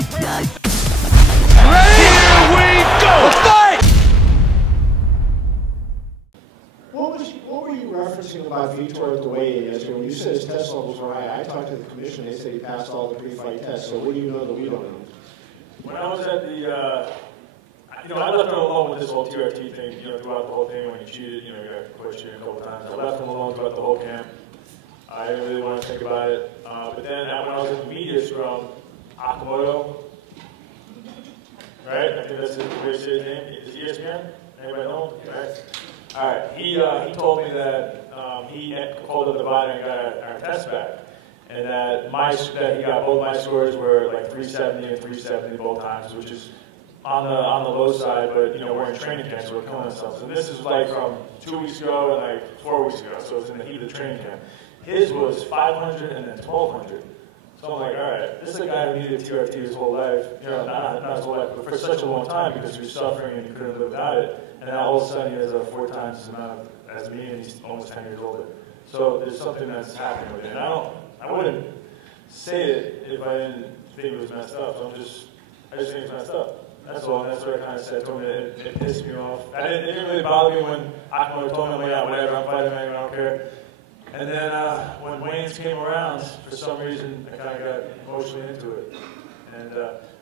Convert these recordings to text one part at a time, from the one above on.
What were you referencing about Vitor at the weigh-in yesterday? When you said his test levels were high, I talked to the commission. They said he passed all the pre-fight tests. So what do you know that we don't know? When I was at the, I left him alone with this whole TRT thing. Throughout the whole thing when he cheated, he got questioned a couple times. I left him alone throughout the whole camp. I didn't really want to think about it. But then when I was at the media scrum, Akamoto, right? I think that's his name. Is he ESPN? Anybody know him? Right. All right, he told me that he called up the body and got our test back, and that he got both my scores were like 370 and 370 both times, which is on the low side. But we're in training camp, so we're killing ourselves. And this is like from 2 weeks ago and like 4 weeks ago, so it's in the heat of the training camp. His was 500 and then 1200. So I'm like, all right, this is a guy who needed TRT his whole life, not his whole life, but for such a long time because he was suffering and he couldn't live without it. And now all of a sudden he has 4 times as amount as me, and he's almost 10 years older. So there's something that's happening with it. And I wouldn't say it if I didn't think it was messed up. So I just think it's messed up. That's all. And that's what I kind of said. Told me that it pissed me off. It didn't really bother me when Akamoto told me, I'm like, yeah, whatever, I'm fighting anyway, I don't care. And then when Wayne's came around, for some reason, I kind of got emotionally into it. And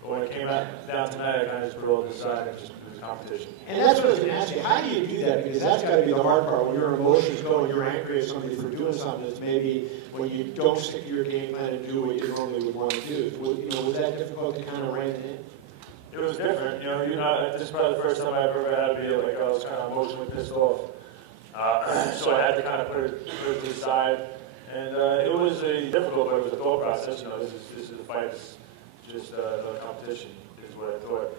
when it came down tonight, I kind of just put it all to the side and just do the competition. And that's what I was going to ask you. How do you do that? Because that's got to be the hard part. When your emotions go and you're angry at somebody for doing something that's maybe when you don't stick to your game plan and do what you normally would want to do. Was that difficult to kind of rein it in? It was different. This is probably the first time I've ever had to be like I was kind of emotionally pissed off. So I had to kind of put it to the side, and it was difficult, but it was a thought process. This is a fight, it's just another competition, is what I thought.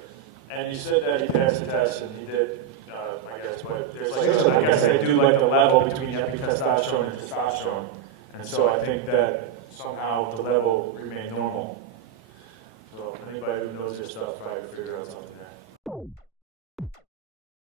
And you said that he passed the test, and he did, I guess. But there's I guess they do like the level between epitestosterone and testosterone, and so I think that somehow the level remained normal. So anybody who knows their stuff probably figure out something.